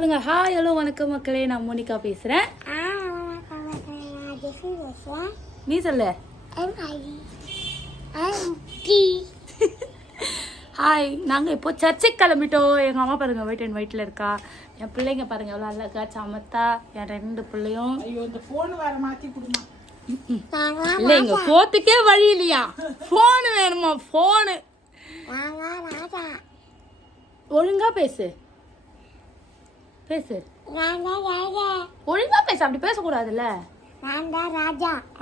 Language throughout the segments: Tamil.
ஹாய் ஹலோ வணக்கம் மக்களே, நான் மோனிகா பேசுறேன். நீ சொல்லு. ஹாய், நாங்கள் இப்போ சர்ச்சுக்கு கிளம்பிட்டோம். எங்கள் அம்மா பாருங்க ஒயிட் அண்ட் ஒயிட்ல இருக்கா. என் பிள்ளைங்க பாருங்க எவ்வளோ அழகா சமத்தா. என் 2 பிள்ளையும் இல்லை, எங்க போத்துக்கே வழி இல்லையா. போனு வேணுமா? போனு ஒழுங்கா பேசு பேசு, ஒழுங்கா பேசு. அப்படி பேசக்கூடாதுல்ல.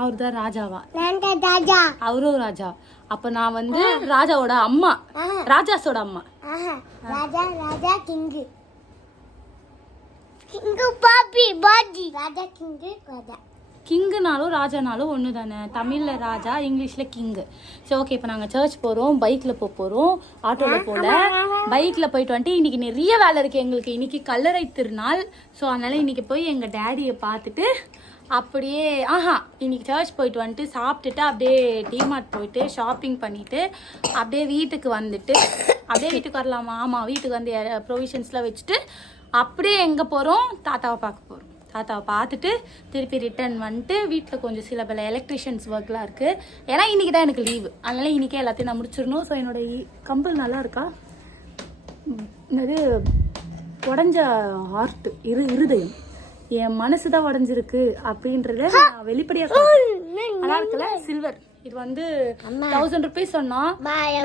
அவர்தான் ராஜாவா? அவரும் ராஜா. அப்ப நான் வந்து ராஜாவோட அம்மா, ராஜாஸோட அம்மா. கிங்குனாலும் ராஜானாலும் ஒன்று தானே. தமிழில் ராஜா, இங்கிலீஷில் கிங்கு. சரி, ஓகே. இப்போ நாங்கள் சர்ச் போகிறோம். பைக்கில் போகிறோம், ஆட்டோவில் போகல. பைக்கில் போயிட்டு வந்துட்டு இன்றைக்கி நிறைய வேலை இருக்குது எங்களுக்கு. இன்றைக்கி கல்லறை திருநாள். ஸோ அதனால் இன்றைக்கி போய் எங்கள் டேடியை பார்த்துட்டு அப்படியே இன்றைக்கி சர்ச் போயிட்டு வந்துட்டு சாப்பிட்டுட்டு அப்படியே டிமார்ட் போயிட்டு ஷாப்பிங் பண்ணிவிட்டு அப்படியே வீட்டுக்கு வந்துட்டு அப்படியே வீட்டுக்கு வரலாமா? ஆமாம், வீட்டுக்கு வந்து ப்ரொவிஷன்ஸ்லாம் வச்சுட்டு அப்படியே எங்கே போகிறோம்? தாத்தாவை பார்க்க போகிறோம். தாத்தாவை பார்த்துட்டு திருப்பி ரிட்டர்ன் வந்துட்டு வீட்டில் கொஞ்சம் சில பல எலக்ட்ரிஷியன்ஸ் ஒர்க்லாம் இருக்குது. ஏன்னா இன்றைக்கி தான் எனக்கு லீவு. அதனால் இன்றைக்கே எல்லாத்தையும் நான் முடிச்சிடணும். ஸோ என்னோடய கம்பல் நல்லா இருக்கா? என்னது உடஞ்ச ஹார்ட், இருதயம், என் மனசு தான் உடஞ்சிருக்கு அப்படின்றத நான் வெளிப்படையாக நல்லா இருக்குல்ல. சில்வர் இது வந்து 1000 rupees சொன்னோம்.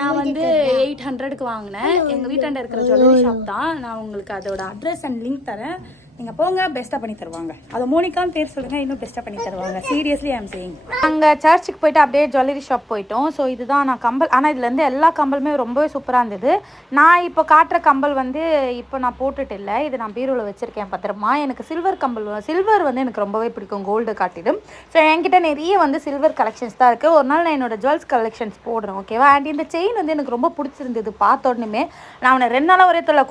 நான் வந்து 800க்கு வாங்கினேன். எங்கள் வீட்டாண்ட இருக்கிற ஜுவல்லரி ஷாப் தான். நான் உங்களுக்கு அதோட அட்ரஸ் அண்ட் லிங்க் தரேன். நீங்கள் போங்க, பெஸ்ட்டாக பண்ணி தருவாங்க. அதை மோனிகான்னு பேர் சொல்லுங்கள், இன்னும் பெஸ்ட்டாக பண்ணி தருவாங்க. Seriously I am saying. நாங்கள் சர்ச்சுக்கு போயிட்டு அப்படியே ஜுவல்லரி ஷாப் போயிட்டோம். ஸோ இதுதான் நான் கம்பல். ஆனால் இதுலேருந்து எல்லா கம்பலுமே ரொம்பவே சூப்பராக இருந்தது. நான் இப்போ காட்டுற கம்பல் வந்து இப்போ நான் போட்டுட்டு இல்லை, இது நான் பீரோவில் வச்சுருக்கேன் பத்திரமா. எனக்கு சில்வர் கம்பல், சில்வர் வந்து எனக்கு ரொம்பவே பிடிக்கும், கோல்டு காட்டிடும். ஸோ என்கிட்ட நிறைய வந்து சில்வர் கலெக்ஷன்ஸ் தான் இருக்குது. ஒரு நாள் நான் என்னோட ஜுவல்ஸ் கலெக்ஷன்ஸ் போடுறேன், ஓகேவா? அண்ட் இந்த செயின் வந்து எனக்கு ரொம்ப பிடிச்சிருந்தது. பார்த்த உடனே நான் அவனை 2 நாளாக ஒரே தொல்லை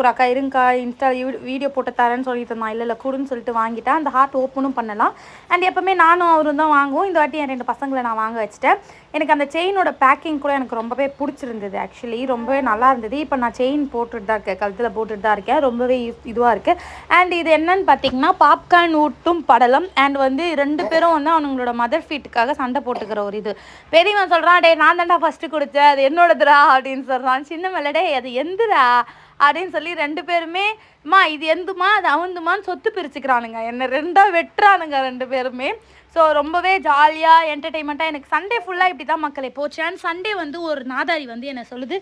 குறாக்கா இருங்கக்கா, இன்ஸ்டா வீடியோ போட்டு தரேன்னு சொல்லிட்டு இருந்தான். இல்லை கூடுன்னு சொல்லிட்டு வாங்கிட்டேன். அந்த ஹார்ட் ஓப்பனும் பண்ணலாம். அண்ட் எப்பவுமே நானும் அவரும் தான் வாங்குவோம். இந்த வாட்டி என் 2 பசங்களை நான் வாங்க வச்சுட்டேன். எனக்கு அந்த செயினோட பேக்கிங் கூட எனக்கு ரொம்பவே பிடிச்சிருந்தது. ஆக்சுவலி ரொம்பவே நல்லா இருந்தது. இப்போ நான் செயின் போட்டுட்டு தான் இருக்கேன், கழுத்தில் போட்டுட்டு தான் இருக்கேன். ரொம்பவே இதுவாக இருக்குது. அண்ட் இது என்னன்னு பார்த்தீங்கன்னா பாப்கார்ன் ஊட்டும் படலம். அண்ட் வந்து 2 பேரும் வந்து அவங்களோட மதர் ஃபீட்டுக்காக சண்டை போட்டுக்கிற ஒரு இது. பெரியவன் சொல்கிறான், டே நான் தாண்டா ஃபஸ்ட்டு கொடுத்தேன், அது என்னோடதுரா அப்படின்னு சொல்கிறான். சின்ன மேலடே அது எந்துரா அப்படின்னு சொல்லி 2 பேருமே இது எந்துமா அது அவந்துமான்னு சொத்து பிரிச்சுக்கிறானுங்க. என்னை 2ஆக வெட்டுறானுங்க 2 பேருமே. ஸோ ரொம்பவே ஜாலியாக என்டர்டெயின்மெண்ட்டாக எனக்கு சண்டே ஃபுல்லாக இப்படி தான் மக்களே போச்சு. அண்ட் சண்டே வந்து ஒரு நாதாரி வந்து என்ன சொல்லுது,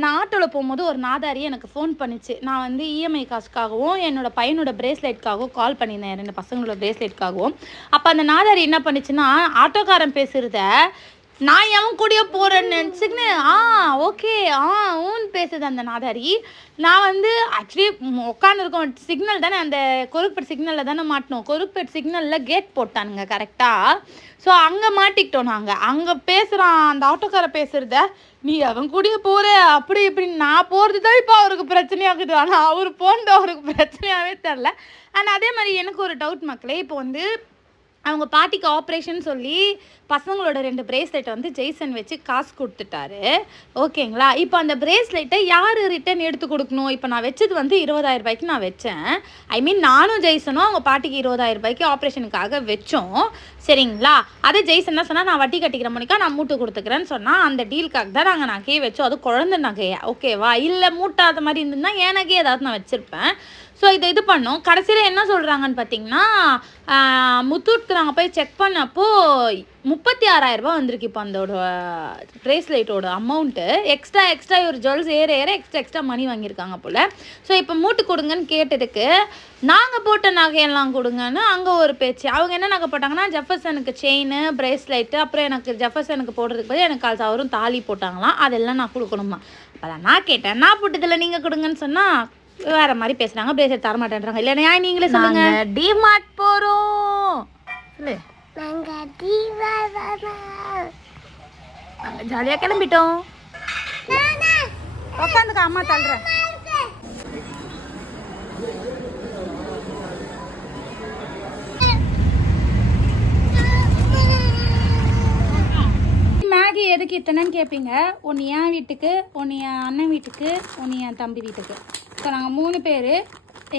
நான் ஆட்டோவில் போகும்போது ஒரு நாதாரி எனக்கு ஃபோன் பண்ணிச்சு. நான் வந்து இஎம்ஐ காசுக்காகவும் என்னோடய பையனோட பிரேஸ்லெட்காகவும் கால் பண்ணியிருந்தேன், 2 பசங்களோட பிரேஸ்லெட்காகவும். அப்போ அந்த நாதாரி என்ன பண்ணிச்சுன்னா, ஆட்டோக்காரன் பேசுகிறத நான் எவன் கூடயோ போகிறேன்னு நினச்சிக்கின்னு ஓகே ஊன்னு பேசுது அந்த நாதாரி. நான் வந்து ஆக்சுவலி உட்காந்துருக்கோம், சிக்னல் தானே, அந்த கொருப்பேட் சிக்னலில் தானே மாட்டினோம். கொருப்பேட் சிக்னலில் கேட் போட்டானுங்க கரெக்டாக. ஸோ அங்கே மாட்டிக்கிட்டோம் நாங்கள். அங்கே பேசுகிறான் அந்த ஆட்டோக்கார பேசுகிறத, நீ அவன் கூடயே போகிற அப்படி இப்படின்னு. நான் போகிறது தான் இப்போ அவருக்கு பிரச்சனையாகுது. ஆனால் அவர் போனது அவருக்கு பிரச்சனையாகவே தெரில. அண்ட் அதே மாதிரி எனக்கு ஒரு டவுட் மக்களே, இப்போ வந்து அவங்க பாட்டிக்கு ஆப்ரேஷன் சொல்லி பசங்களோட 2 பிரேஸ்லெட்டை வந்து ஜெய்சன் வச்சு காசு கொடுத்துட்டாரு, ஓகேங்களா? இப்போ அந்த பிரேஸ்லெட்டை யார் ரிட்டன் எடுத்து கொடுக்கணும்? இப்போ நான் வச்சது வந்து 20,000 ரூபாய்க்கு நான் வச்சேன். ஐ மீன் நானும் ஜெய்சனும் அவங்க பாட்டிக்கு 20,000 ரூபாய்க்கு ஆப்ரேஷனுக்காக வச்சோம், சரிங்களா? அதே ஜெய்சன் தான் சொன்னால், நான் வட்டி கட்டிக்கிற மணிக்கா நான் மூட்டை கொடுத்துக்கிறேன்னு சொன்னால், அந்த டீலுக்காக தான் நாங்கள் நகையை வச்சோம். அது குழந்தை நகையை, ஓகேவா? இல்லை மூட்டாத மாதிரி இருந்ததுன்னா என் நகையை ஏதாவது நான் வச்சுருப்பேன். ஸோ இது பண்ணோம். கடைசியில் என்ன சொல்கிறாங்கன்னு பார்த்தீங்கன்னா, முத்தூட்க்கு நாங்கள் போய் செக் பண்ணப்போ 36,000 ரூபா வந்திருக்கு. இப்போ அதோட பிரேஸ்லெட்டோட அமௌண்ட்டு எக்ஸ்ட்ரா ஒரு ஜுவல்ஸ் ஏற எக்ஸ்ட்ரா மணி வாங்கியிருக்காங்க போல். ஸோ இப்போ மூட்டு கொடுங்கன்னு கேட்டதுக்கு, நாங்கள் போட்ட நகையெல்லாம் கொடுங்கன்னு அங்கே ஒரு பேச்சு. அவங்க என்ன நகை போட்டாங்கன்னா, ஜெஃபர்சனுக்கு செயின் பிரேஸ்லெட்டு, அப்புறம் எனக்கு ஜெஃபர்சனுக்கு போடுறதுக்கு பதில் எனக்கு அவரும் தாலி போட்டாங்களாம். அதெல்லாம் நான் கொடுக்கணுமா? அப்போதான் நான் கேட்டேன், நான் போட்டதில் நீங்கள் கொடுங்கன்னு சொன்னால் வேற மாதிரி பேசுறாங்க. பிரேஸ்லெட் தர மாட்டேன்றாங்க. இல்லையா நீங்களே சொல்லுங்க. டிமார்ட் போறோம், சொல்லு. ஜாலியா கிளம்பிட்டோம். உட்காந்துக்க, அம்மா தள்ளுறேன். மேகி எதுக்கு இத்தனைன்னு கேட்பீங்க. ஒன்று என் வீட்டுக்கு, ஒன்று என் அண்ணன் வீட்டுக்கு, ஒன்று என் தம்பி வீட்டுக்கு. ஸோ நாங்கள் 3 பேர்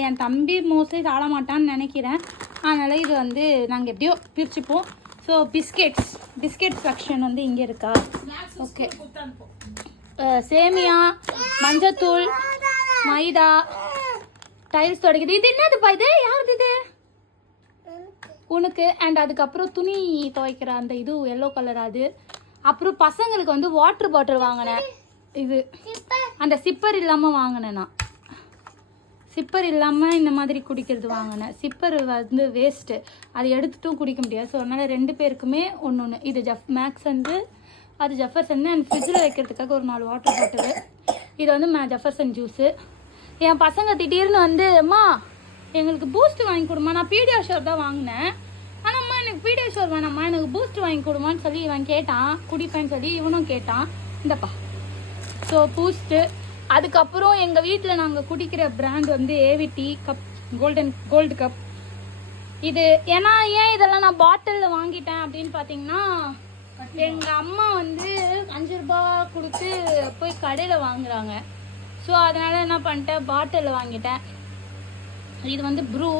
என் தம்பி மோஸ்ட்லி சாப்பிட மாட்டான்னு நினைக்கிறேன். அதனால் இது வந்து நாங்கள் எப்படியோ பிரிச்சுப்போம். ஸோ பிஸ்கெட் செக்ஷன் வந்து இங்கே இருக்கா? ஓகே. சேமியா, மஞ்சத்தூள், மைதா, டைல்ஸ் துடைக்குது. இது என்னதுப்பா? இது யாருது? இது உனக்கு. அண்ட் அதுக்கப்புறம் துணி துவைக்கிற அந்த இது எல்லோ கலர் அது. அப்புறம் பசங்களுக்கு வந்து வாட்டர் பாட்டில் வாங்கினேன். இது அந்த சிப்பர் இல்லாமல் வாங்கினேன். நான் சிப்பர் இல்லாமல் இந்த மாதிரி குடிக்கிறது வாங்கினேன். சிப்பர் வந்து வேஸ்ட்டு, அதை எடுத்துட்டும் குடிக்க முடியாது. ஸோ அதனால் 2 பேருக்குமே ஒன்று. இது மேக்ஸ் வந்து அது ஜெஃபர்சன். அண்ட் ஃப்ரிட்ஜில் வைக்கிறதுக்காக ஒரு 4 வாட்டர் பாட்டில். இது வந்து ஜெஃபர்சன் ஜூஸு. என் பசங்க திடீர்னு வந்து அம்மா எங்களுக்கு பூஸ்ட் வாங்கி கொடுமா, நான் பீடியாஷோர் தான் வாங்கினேன், ஆனால் அம்மா எனக்கு பீடியாஷோர் வேணாம்மா எனக்கு பூஸ்ட் வாங்கி கொடுமான்னு சொல்லி இவன் கேட்டான். குடிப்பேன்னு சொல்லி இவனும் கேட்டான். இந்தப்பா. So Boost. அதுக்கப்புறம் எங்கள் வீட்டில் நாங்கள் குடிக்கிற பிராண்ட் வந்து ஏவிடி கப், கோல்டு கப். இது ஏன்னா ஏன் இதெல்லாம் நான் பாட்டிலில் வாங்கிட்டேன் அப்படின்னு பார்த்தீங்கன்னா, எங்கள் அம்மா வந்து 5 ரூபா கொடுத்து போய் கடையில் வாங்குறாங்க. ஸோ அதனால் என்ன பண்ணிட்டேன், பாட்டிலில் வாங்கிட்டேன். இது வந்து ப்ரூ.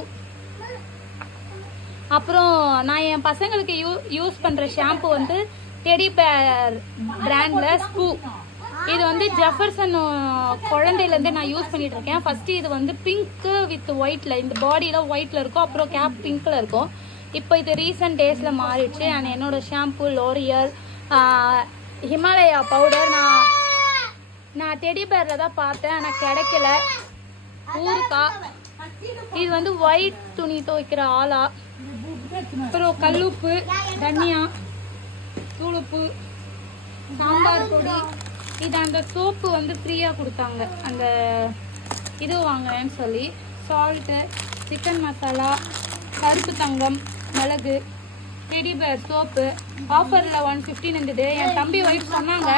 அப்புறம் நான் என் பசங்களுக்கு யூஸ் பண்ணுற ஷாம்பு வந்து டெடி பேர் பிராண்டில் ஸ்பூ. இது வந்து ஜெஃபர்சன் குழந்தையிலேருந்து நான் யூஸ் பண்ணிட்டு இருக்கேன். ஃபஸ்ட்டு இது வந்து பிங்க்கு வித் ஒயிட்டில், இந்த பாடியில் ஒயிட்டில் இருக்கும், அப்புறம் கேப் பிங்க்கில் இருக்கும். இப்போ இது ரீசன்ட் டேஸில் மாறிடுச்சு. அண்ட் என்னோட ஷாம்பு லோரியல், ஹிமாலயா பவுடர் நான் டெடி பேரில் தான் பார்த்தேன், ஆனால் கிடைக்கல. ஊருக்காய். இது வந்து ஒயிட் துணி துவைக்கிற ஆலா. அப்புறம் கல்லுப்பு, தனியா, தூளுப்பு, சாம்பார் பொடி. இது அந்த சோப்பு வந்து ஃப்ரீயாக கொடுத்தாங்க, அந்த இது வாங்குறேன்னு சொல்லி. சால்ட்டு, சிக்கன் மசாலா, கருப்பு தங்கம், மிளகு, டெடி பேர் சோப்பு ஆஃபரில் 115 இருந்தது. என் தம்பி ஒய்ஃப் சொன்னாங்க,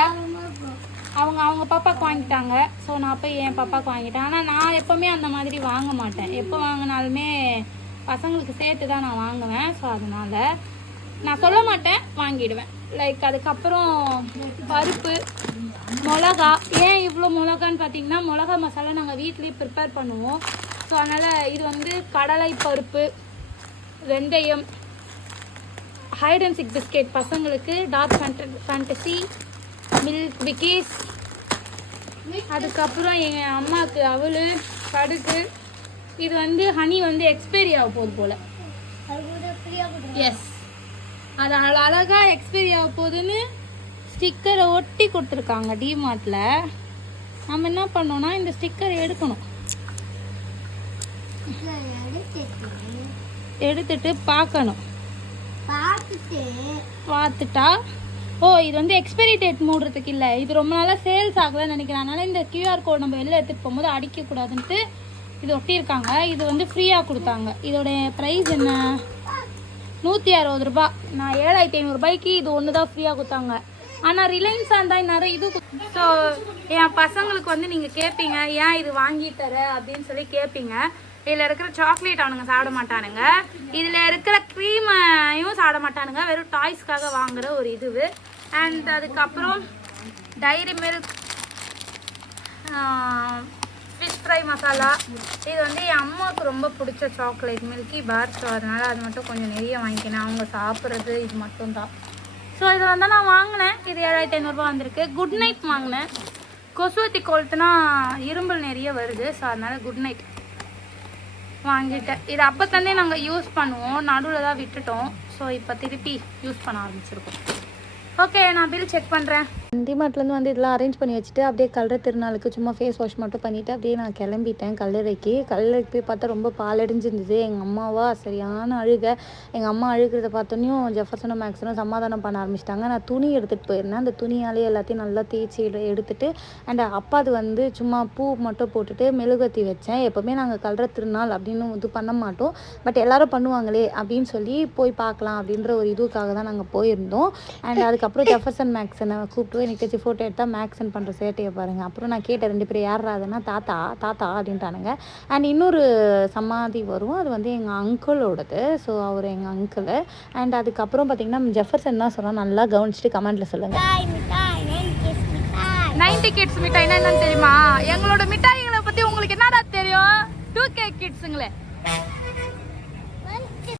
அவங்க பாப்பாவுக்கு வாங்கிட்டாங்க. ஸோ நான் போய் என் பாப்பாவுக்கு வாங்கிட்டேன். ஆனால் நான் எப்போவுமே அந்த மாதிரி வாங்க மாட்டேன். எப்போ வாங்கினாலுமே பசங்களுக்கு சேர்த்து தான் நான் வாங்குவேன். ஸோ அதனால் நான் சொல்ல மாட்டேன், வாங்கிடுவேன். லைக் அதுக்கப்புறம் பருப்பு, மிளகா. ஏன் இவ்வளோ மிளகான்னு பார்த்தீங்கன்னா, மிளகா மசாலா நாங்கள் வீட்லேயே ப்ரிப்பேர் பண்ணுவோம். ஸோ அதனால் இது வந்து கடலை பருப்பு, வெந்தயம், ஹைட் அண்ட் சிக் பிஸ்கெட் பசங்களுக்கு, டார்க் ஃபேண்டசி, மில்க் பிக்கீஸ். அதுக்கப்புறம் எங்கள் அம்மாவுக்கு அவள், கடுகு. இது வந்து ஹனி வந்து எக்ஸ்பைரி ஆக போகுது போல். எஸ், அது அழகாக எக்ஸ்பைரி ஆக போகுதுன்னு ஸ்டிக்கரை ஒட்டி கொடுத்துருக்காங்க டிமார்ட்டில். நம்ம என்ன பண்ணோன்னா இந்த ஸ்டிக்கரை எடுக்கணும். எடுத்துட்டு பார்க்கணும். பார்த்துட்டா இது வந்து எக்ஸ்பைரி டேட் மூடுறதுக்கு இல்லை, இது ரொம்ப நாளாக சேல்ஸ் ஆகலன்னு நினைக்கிறேன். அதனால் இந்த QR கோட் நம்ம வெளில எடுத்துகிட்டு போகும்போது அடிக்கக்கூடாதுன்ட்டு இது ஒட்டியிருக்காங்க. இது வந்து ஃப்ரீயாக கொடுத்தாங்க. இதோடைய ப்ரைஸ் என்ன, 160 ரூபா. நான் 7500 ரூபாய்க்கு இது ஒன்று தான் ஃப்ரீயாக கொடுத்தாங்க. ஆனால் ரிலையன்ஸாக இருந்தால் நிறைய இது. ஸோ என் பசங்களுக்கு வந்து நீங்கள் கேட்பீங்க, ஏன் இது வாங்கி தர அப்படின்னு சொல்லி கேட்பீங்க. இதில் இருக்கிற சாக்லேட் அவனுங்க சாப்பிட மாட்டானுங்க, இதில் இருக்கிற க்ரீமையும் சாப்பிட மாட்டானுங்க. வெறும் டாய்ஸ்க்காக வாங்குகிற ஒரு இதுவு. அண்ட் அதுக்கப்புறம் dairy milk, fish fry masala. இது வந்து என் அம்மாவுக்கு ரொம்ப பிடிச்ச சாக்லேட், மில்கி பார். ஸோ அதனால் அது மட்டும் கொஞ்சம் நிறைய வாங்கிக்கினேன். அவங்க சாப்பிட்றது இது மட்டும் தான். ஸோ இதை வந்து நான் வாங்கினேன். இது 7500 ரூபா வந்திருக்கு. குட் நைட் வாங்கினேன். கொசுவத்தி கொளுத்துனா இரும்பல் நிறைய வருது. ஸோ அதனால் குட் நைட் வாங்கிட்டேன். இது அப்போ தானே நாங்கள் யூஸ் பண்ணுவோம், நடுவில் தான் விட்டுட்டோம். ஸோ இப்போ திருப்பி யூஸ் பண்ண ஆரம்பிச்சிருக்கோம். ஓகே, நான் பில் செக் பண்ணுறேன். டிமார்ட்லேருந்து வந்து இதெல்லாம் அரேஞ்ச் பண்ணி வச்சுட்டு அப்படியே கல்லறை திருநாளுக்கு சும்மா ஃபேஸ் வாஷ் மட்டும் பண்ணிவிட்டு அப்படியே நான் கிளம்பிட்டேன் கல்லறைக்கு. கல்லறைக்கு போய் பார்த்தா ரொம்ப பாலடைஞ்சிருந்தது. எங்கள் அம்மாவா சரியான அழுக. எங்கள் அம்மா அழுகிறத பார்த்தோன்னையும் ஜெஃபர்சனும் மேக்ஸனும் சமாதானம் பண்ண ஆரம்பிச்சிட்டாங்க. நான் துணி எடுத்துகிட்டு போயிருந்தேன். அந்த துணியாலே எல்லாத்தையும் நல்லா தேய்ச்சி எடுத்துட்டு அண்ட் அப்பா அது வந்து சும்மா பூ மட்டும் போட்டுட்டு மெழுகுவத்தி வச்சேன். எப்போவுமே நாங்கள் கல்லறை திருநாள் அப்படின்னு இது பண்ண மாட்டோம், பட் எல்லோரும் பண்ணுவாங்களே அப்படின்னு சொல்லி போய் பார்க்கலாம் அப்படின்ற ஒரு இதுக்காக தான் நாங்கள் போயிருந்தோம். அண்ட் அதுக்கப்புறம் ஜெஃபர்சன் மேக்ஸனை கூப்பிட்டு நிற்கச்சு ஃபோட்டோ எடுத்தால் மேக்ஸன் பண்ணுற சேட்டையை பாருங்கள். அப்புறம் நான் கேட்டேன் 2 பேர் யாராதுன்னா தாத்தா அப்படின்ட்டானுங்க. அண்ட் இன்னொரு சமாதி வரும், அது வந்து எங்கள் அங்கிளோடது. ஸோ அவர் எங்கள் அங்கிள். அண்ட் அதுக்கப்புறம் பார்த்திங்கன்னா ஜெஃபர்சன் தான் சொன்னால் நல்லா கவனிச்சுட்டு கமெண்ட்டில் சொல்லுங்கள். 90 கிட்ஸ் மிட்டாய்னா என்னன்னு தெரியுமா? எங்களோட மிட்டாய்களை பற்றி உங்களுக்கு என்னடா தெரியும்? 2K கிட்ஸுங்களே